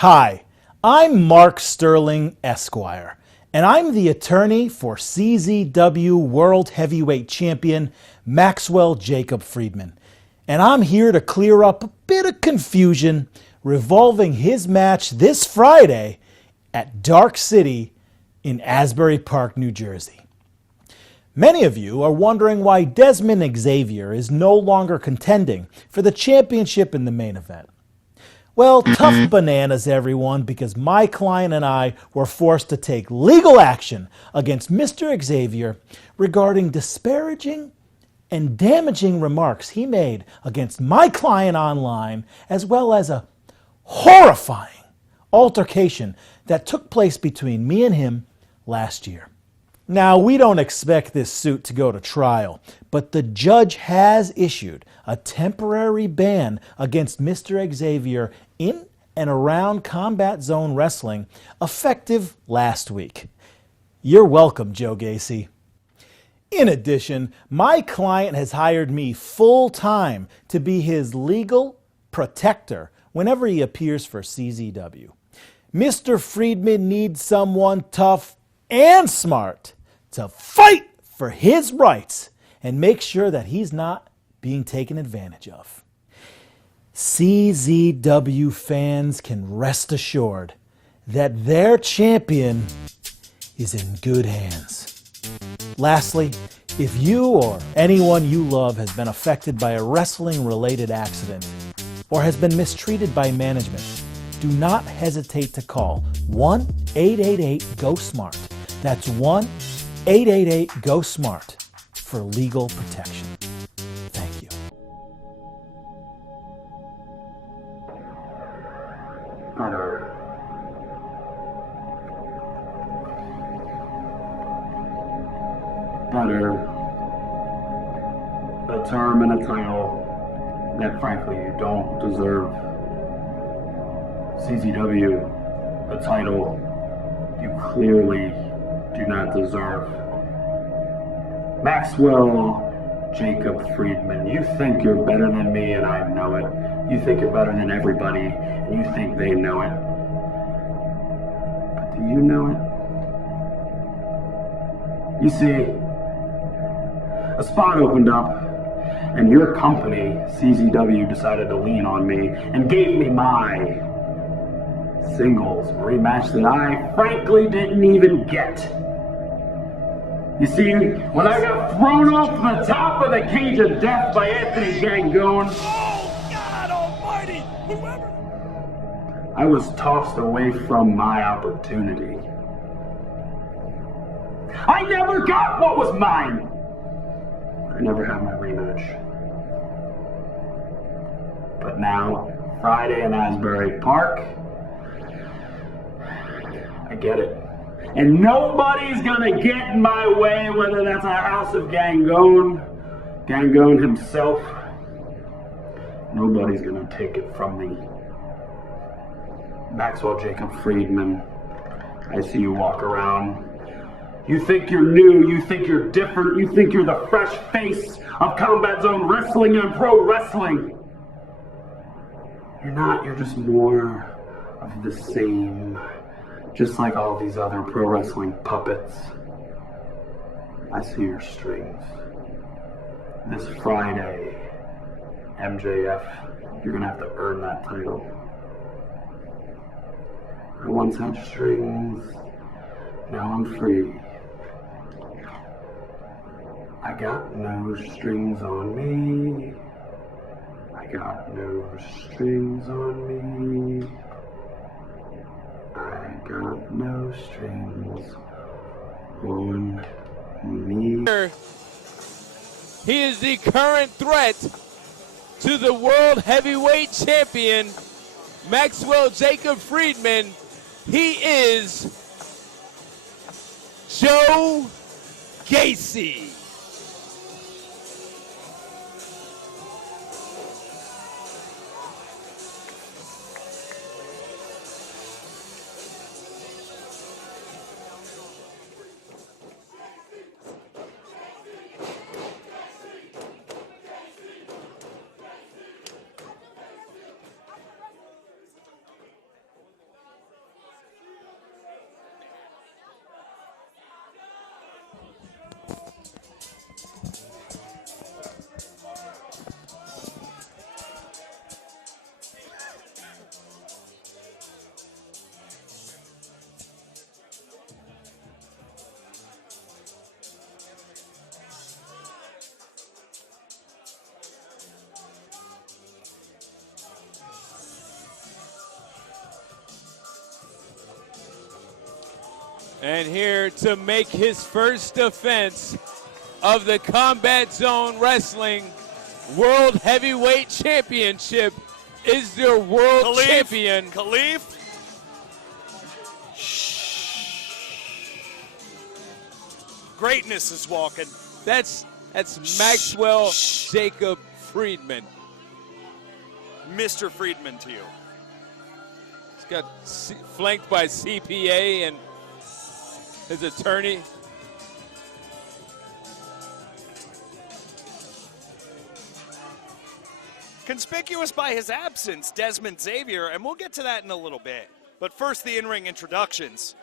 Hi, I'm Mark Sterling, Esquire, and I'm the attorney for CZW World Heavyweight Champion Maxwell Jacob Friedman, and I'm here to clear up a bit of confusion revolving his match this Friday at Dark City in Asbury Park, New Jersey. Many of you are wondering why Desmond Xavier is no longer contending for the championship in the main event. Well, tough bananas, everyone, because my client and I were forced to take legal action against Mr. Xavier regarding disparaging and damaging remarks he made against my client online, as well as a horrifying altercation that took place between me and him last year. Now, we don't expect this suit to go to trial, but the judge has issued a temporary ban against Mr. Xavier in and around Combat Zone Wrestling, effective last week. You're welcome, Joe Gacy. In addition, my client has hired me full-time to be his legal protector whenever he appears for CZW. Mr. Friedman needs someone tough and smart to fight for his rights and make sure that he's not being taken advantage of. CZW fans can rest assured that their champion is in good hands. Lastly, if you or anyone you love has been affected by a wrestling-related accident or has been mistreated by management, do not hesitate to call 1-888-GO-SMART. That's 1-888-GO-SMART for legal protection. Thank you. Better a term and a title that frankly you don't deserve. CZW, a title you clearly do not deserve. Maxwell Jacob Friedman, you think you're better than me and I know it. You think you're better than everybody and you think they know it. But do you know it? You see, a spot opened up and your company, CZW, decided to lean on me and gave me my singles rematch that I frankly didn't even get. You see, when I got thrown off the top of the cage of death by Anthony Gangone, oh God almighty, whoever, I was tossed away from my opportunity. I never got what was mine. I never had my rematch. But now, Friday in Asbury Park, I get it. And nobody's gonna get in my way, whether that's a House of Gangone, Gangone himself. Nobody's gonna take it from me. Maxwell Jacob Friedman, I see you walk around. You think you're new, you think you're different, you think you're the fresh face of Combat Zone Wrestling and pro wrestling. You're not, you're just more of the same. Just like all these other pro wrestling puppets. I see your strings. This Friday, MJF, you're gonna have to earn that title. I once had strings, now I'm free. I got no strings on me. I got no strings on me. I got no strings on me. he is the current threat to the World Heavyweight Champion, Maxwell Jacob Friedman. He is Joe Gacy. And here to make his first defense of the Combat Zone Wrestling World Heavyweight Championship is their world champion. Khalif. Greatness is walking. That's Maxwell Jacob Friedman. Mr. Friedman to you. He's got flanked by CPA and his attorney. Conspicuous by his absence, Desmond Xavier, and we'll get to that in a little bit. But first, the in-ring introductions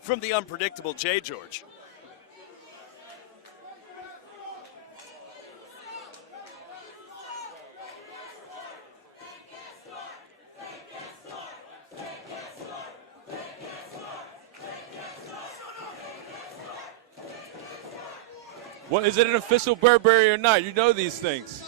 from the unpredictable J. George. What is it an official Burberry or not? You know these things.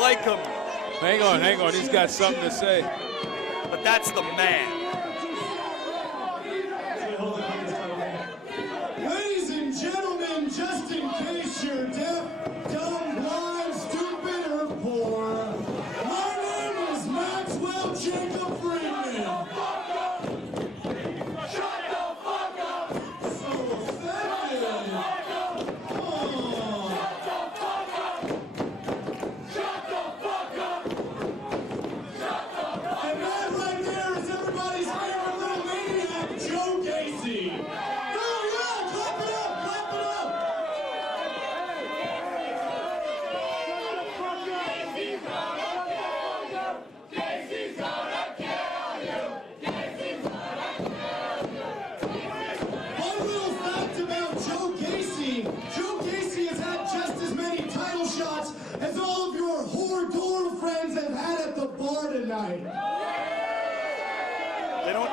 Like him. Hang on, he's got something to say. But that's the man. Ladies and gentlemen, just in case you're deaf, dumb, blind, stupid, or poor, my name is Maxwell Jacob Friedman. Shut the fuck up! So offended.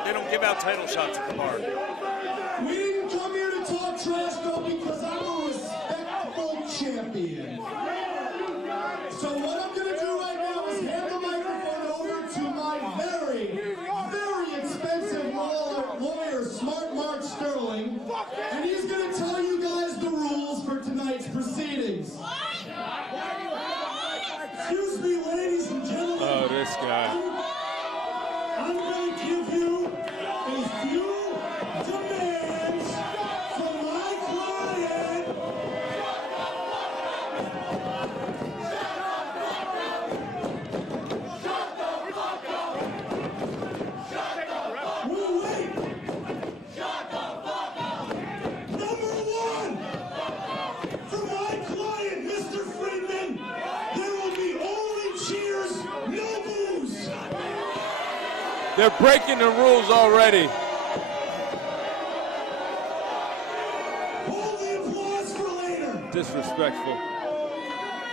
They don't give out title shots at the bar. We didn't come here to talk trash though because I'm a respectable champion. So what I'm going to do right now is hand the microphone over to my very, very expensive lawyer, Smart Mark Sterling, and he's going to tell you guys the rules for tonight's proceedings. Excuse me, ladies and gentlemen. Oh, this guy. I'm going to give you a few demands from my client. Shut the fuck up! We'll wait! Shut the fuck up! Number one! For my client, Mr. Friedman, there will be only cheers, no booze! They're breaking the rules already. Hold the applause for later. Disrespectful.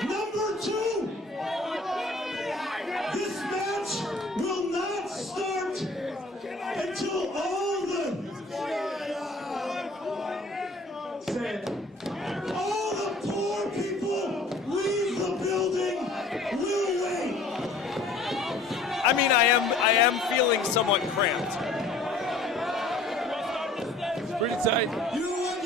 Number two. This match will not start until all the poor people leave the building. We'll wait. I mean, I am feeling somewhat cramped. It's pretty tight. You know what?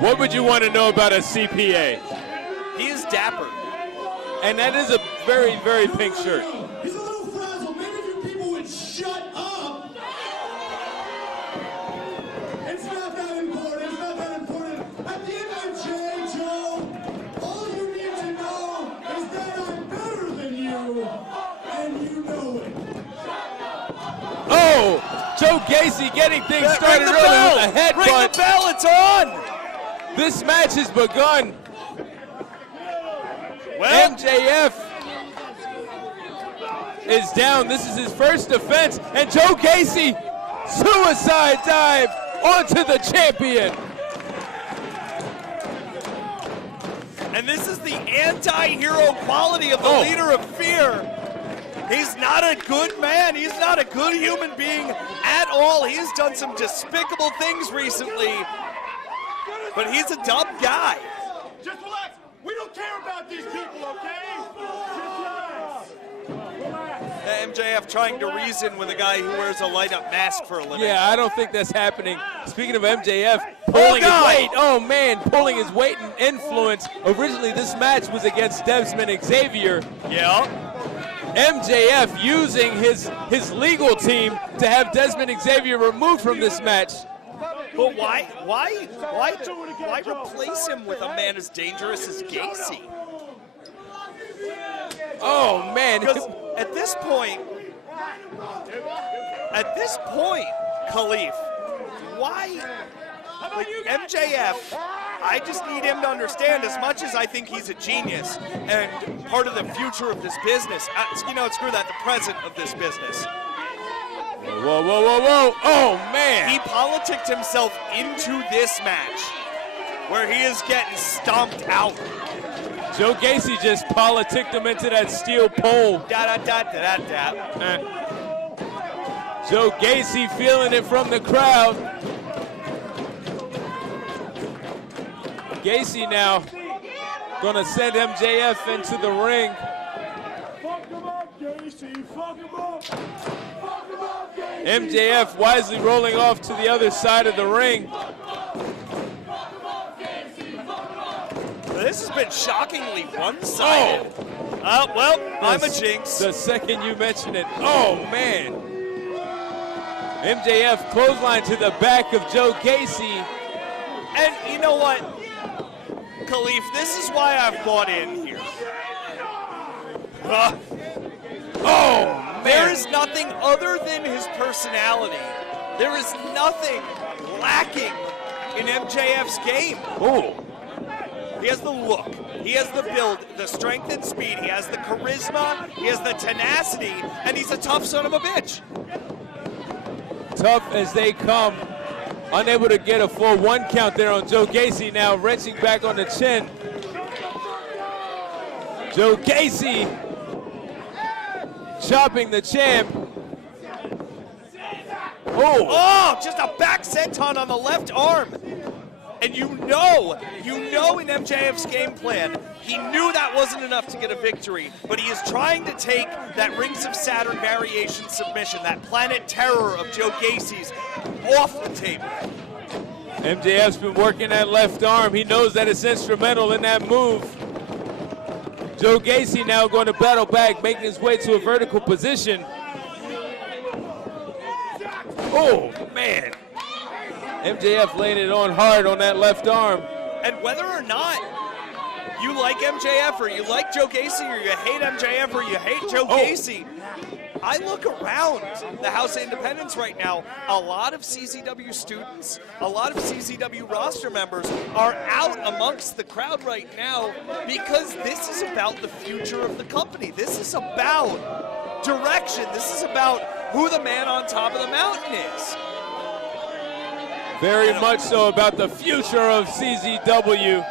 What would you want to know about a CPA? He is dapper. And that is a very, very pink shirt. He's a little frazzled. Maybe if you people would shut up. It's not that important. It's not that important. At the end of the day, Joe, all you need to know is that I'm better than you, and you know it. Oh, Joe Gacy getting things started early with a headbutt. Ring the bell, it's on. This match has begun. Well, MJF is down. This is his first defense. And Joe Gacy, suicide dive onto the champion. and this is the anti-hero quality of the leader of fear. He's not a good man. He's not a good human being at all. He's done some despicable things recently, but he's a dumb guy. Just relax. We don't care about these people, okay? Just relax. MJF trying to reason with a guy who wears a light-up mask for a living. Yeah, I don't think that's happening. Speaking of MJF, pulling his weight. Oh, man, pulling his weight and influence. Originally, this match was against Desmond Xavier. Yeah. MJF using his legal team to have Desmond Xavier removed from this match. But why replace him with a man as dangerous as Gacy? Oh, man. Because at this point, Khalif, why, like MJF, I just need him to understand, as much as I think he's a genius and part of the future of this business, screw that, the present of this business. Whoa, whoa, whoa, whoa. Oh, man. He politicked himself into this match where he is getting stomped out. Joe Gacy just politicked him into that steel pole. Da-da-da-da-da-da. Joe Gacy feeling it from the crowd. Gacy now gonna send MJF into the ring. Fuck him up, Gacy. Fuck him up. Fuck him up, Gacy. MJF wisely rolling off to the other side of the ring. This has been shockingly one-sided. Well, I'm a jinx. The second you mention it. Oh, man. MJF clothesline to the back of Joe Gacy. And you know what, Khalif, this is why I've bought in here. Oh, man. There is nothing other than his personality. There is nothing lacking in MJF's game. Oh. He has the look, he has the build, the strength and speed, he has the charisma, he has the tenacity, and he's a tough son of a bitch. Tough as they come. Unable to get a full one count there on Joe Gacy, now wrenching back on the chin. Joe Gacy chopping the champ. Oh, just a back senton on the left arm. And you know in MJF's game plan, he knew that wasn't enough to get a victory, but he is trying to take that Rings of Saturn variation submission, that Planet Terror of Joe Gacy's, off the table. MJF's been working that left arm. He knows that it's instrumental in that move. Joe Gacy now going to battle back, making his way to a vertical position. Oh, man. MJF laying it on hard on that left arm. And whether or not you like MJF or you like Joe Gacy or you hate MJF or you hate Joe Gacy, I look around the House of Independence right now, a lot of CZW students, a lot of CZW roster members are out amongst the crowd right now because this is about the future of the company. This is about direction. This is about who the man on top of the mountain is. Very much so about the future of CZW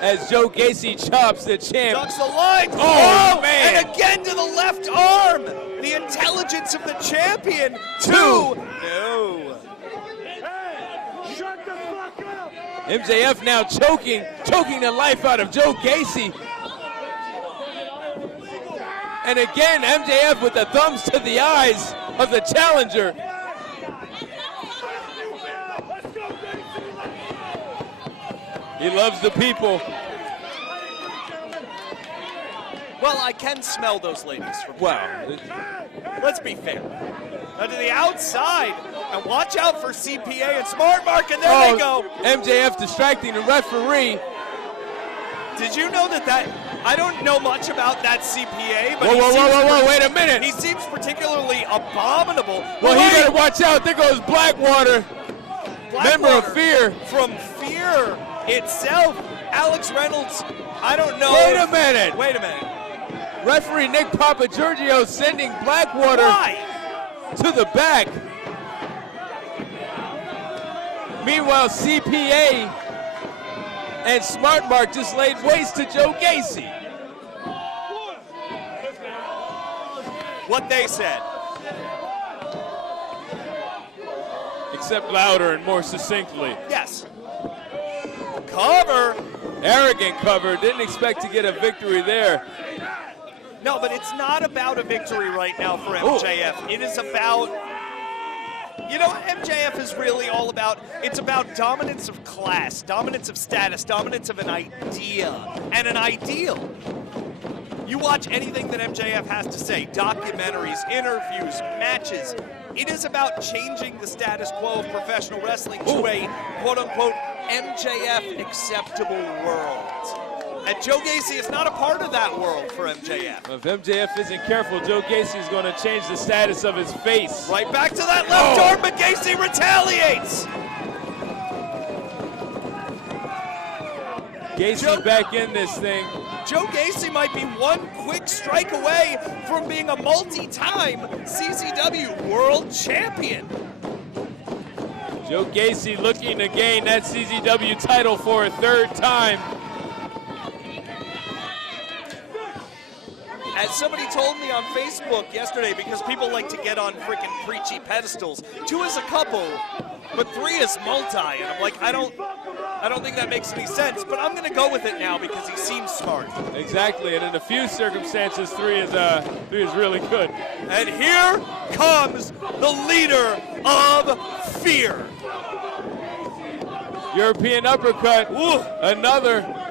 as Joe Gacy chops the champ. Ducks the line. Oh, man. And again to the left arm. The intelligence of the champion. Two. No. Hey, shut the fuck up. MJF now choking the life out of Joe Gacy. And again, MJF with the thumbs to the eyes of the challenger. He loves the people. Well, I can smell those ladies from Wow. Let's be fair. Now to the outside, and watch out for CPA and Smart Mark, and there they go. MJF distracting the referee. Did you know that I don't know much about that CPA, but Whoa, wait a minute. He seems particularly abominable. Well, he better watch out. There goes Blackwater. Member of Fear. From Fear itself, Alex Reynolds, I don't know. Wait a minute. Wait. Referee Nick Papagiorgio sending Blackwater to the back. Meanwhile, CPA and Smart Mark just laid waste to Joe Gacy. What they said. Except louder and more succinctly. Yes. Cover. Arrogant cover. Didn't expect to get a victory there. No, but it's not about a victory right now for MJF. Ooh. It is about, you know, MJF is really all about, it's about dominance of class, dominance of status, dominance of an idea and an ideal. You watch anything that MJF has to say, documentaries, interviews, matches. It is about changing the status quo of professional wrestling to a quote-unquote MJF acceptable world. And Joe Gacy is not a part of that world for MJF. If MJF isn't careful, Joe Gacy is going to change the status of his face. Right back to that left arm, but Gacy retaliates. Gacy back in this thing. Joe Gacy might be one quick strike away from being a multi-time CZW World Champion. Joe Gacy looking to gain that CZW title for a third time. As somebody told me on Facebook yesterday, because people like to get on freaking preachy pedestals, 2 is a couple, but 3 is multi, and I'm like, I don't think that makes any sense, but I'm gonna go with it now because he seems smart. Exactly, and in a few circumstances, 3 is really good. And here comes the leader of Fear. European uppercut. Ooh,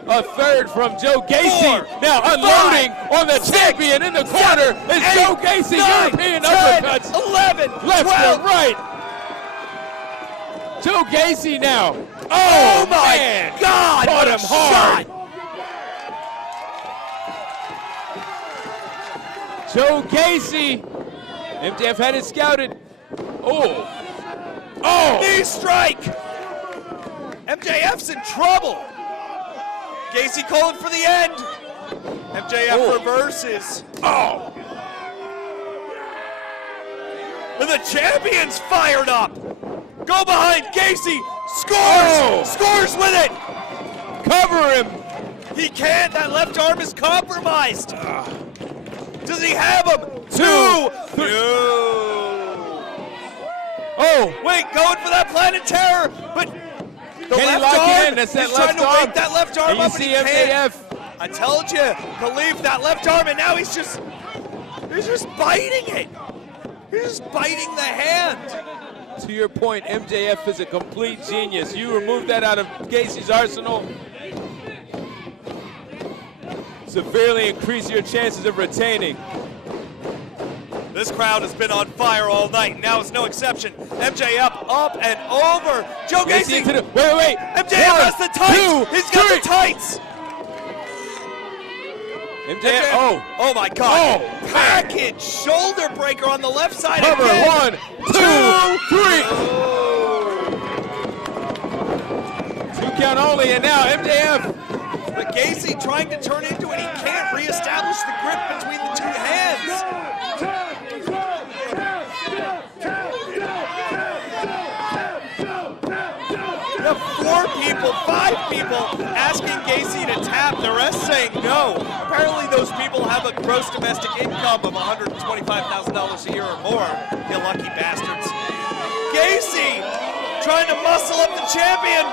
a third from Joe Gacy. 4, now unloading 5, on the 6, champion in the corner 7, is 8, Joe Gacy. 9, European 10, uppercuts. 11, left 12. and right. Joe Gacy now. Oh my man. God! Caught him hard. Joe Gacy. MJF had it scouted. Oh. Knee strike. MJF's in trouble. Gacy calling for the end. MJF reverses. And the champion's fired up. Go behind Gacy. Scores. Scores with it. Cover him. He can't. That left arm is compromised. Does he have him? 2, 3. Oh, wait, going for that Planet Terror, but the Can he left lock arm, it in? That's that he's left trying to arm. wake that left arm And you up, and see he can't. MJF. I told you, Khalif, that left arm, and now he's just biting it. He's just biting the hand. To your point, MJF is a complete genius. You remove that out of Gacy's arsenal, severely increase your chances of retaining. This crowd has been on fire all night. Now it's no exception. MJF up and over. Joe Gacy. Wait. MJF has the tights. He's got the tights. MJF. Oh my God. Package shoulder breaker on the left side. Cover. Again. 1, 2, 3. 2 count only, and now MJF. But Gacy trying to turn into it. He can't reestablish the grip between the 2 hands. You have 4 people, 5 people asking Gacy to tap, the rest saying no. Apparently those people have a gross domestic income of $125,000 a year or more, you lucky bastards. Gacy trying to muscle up the champion.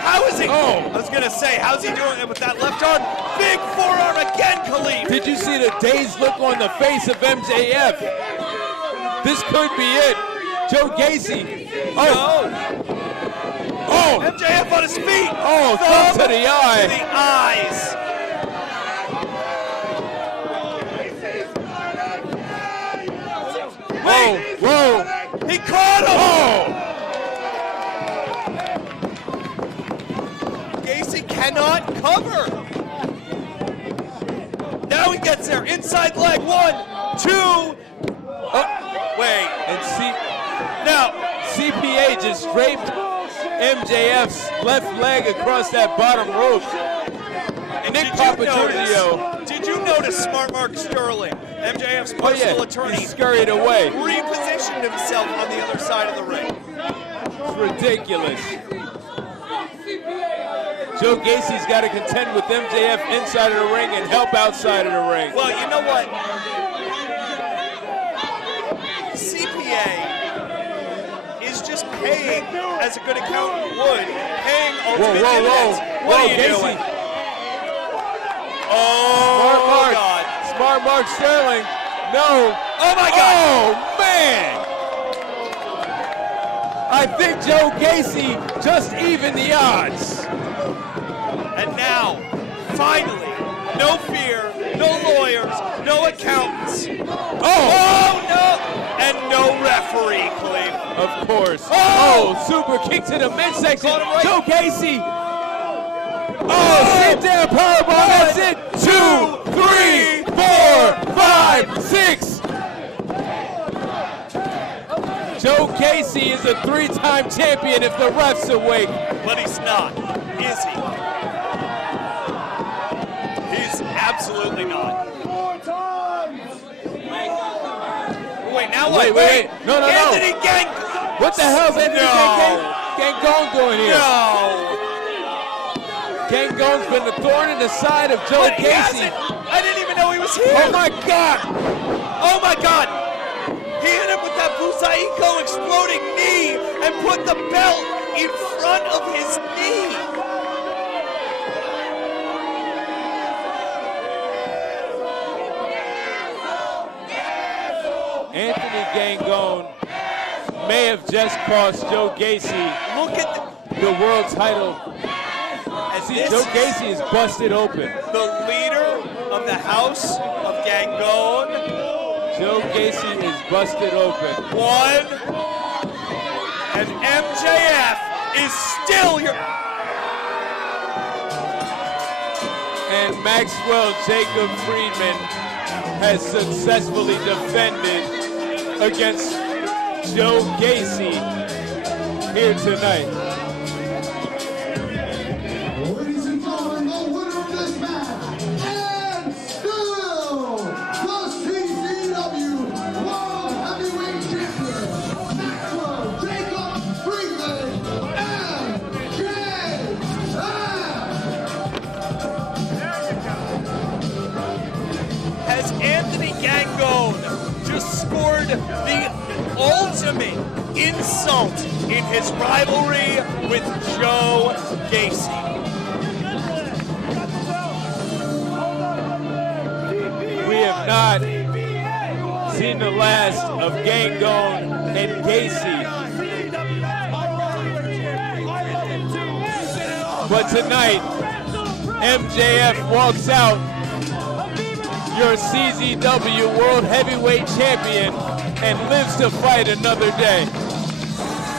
How is he? I was going to say, how's he doing it with that left arm? Big forearm again, Khalif. Did you see the dazed look on the face of MJF? This could be it. Joe Gacy. Oh! MJF on his feet. Oh, thumb to the eye. To the eyes. Whoa, whoa. He caught him. Oh! Gacy cannot cover. Now he gets there. Inside leg. 1, 2. Wait. And now CPA just draped MJF's left leg across that bottom rope. And Nick Papagiorgio. did you notice Smart Mark Sterling, MJF's personal attorney, he scurried away. repositioned himself on the other side of the ring? It's ridiculous. Joe Gacy's got to contend with MJF inside of the ring and help outside of the ring. Well, you know what? CPA is just paying, as a good accountant would, paying ultimate dividends. What are you doing? Oh, God. Smart Mark Sterling. No. Oh, my God. Oh, man. I think Joe Gacy just evened the odds. And now, finally, no fear, no lawyers, no accountants. Oh, no. And no referee, Cleve. Of course. Oh, super kick to the midsection. Right. Joe Gacy. Oh, sit down, powerbomb. That's it. 2, 3, 4, 5, 6. Joe Gacy is a 3-time champion if the ref's awake. But he's not, is he? He's absolutely not. Wait, now what? Wait. No. Anthony Gang. What the hell is Anthony Gangone doing here? No. Gangone's been the thorn in the side of Joe But he Gacy. hasn't. I didn't even know he was here. Oh, my God. Oh, my God. He hit him with that Busaiko exploding knee and put the belt in front of his knee. Anthony Gangone may have just cost Joe Gacy Look at the world title. and See, this Joe Gacy is busted open. the leader of the House of Gangone. Joe Gacy is busted open. 1. And MJF is still your. And Maxwell Jacob Friedman has successfully defended against Joe Gacy here tonight. Ladies and gentlemen, the winner of this match, and still the CZW World Heavyweight Champion, Maxwell Jacob Friedman, MJF. Has Anthony Gangone just scored the ultimate insult in his rivalry with Joe Gacy? We have not seen the last of Gangone and Gacy. But tonight, MJF walks out your CZW World Heavyweight Champion and lives to fight another day.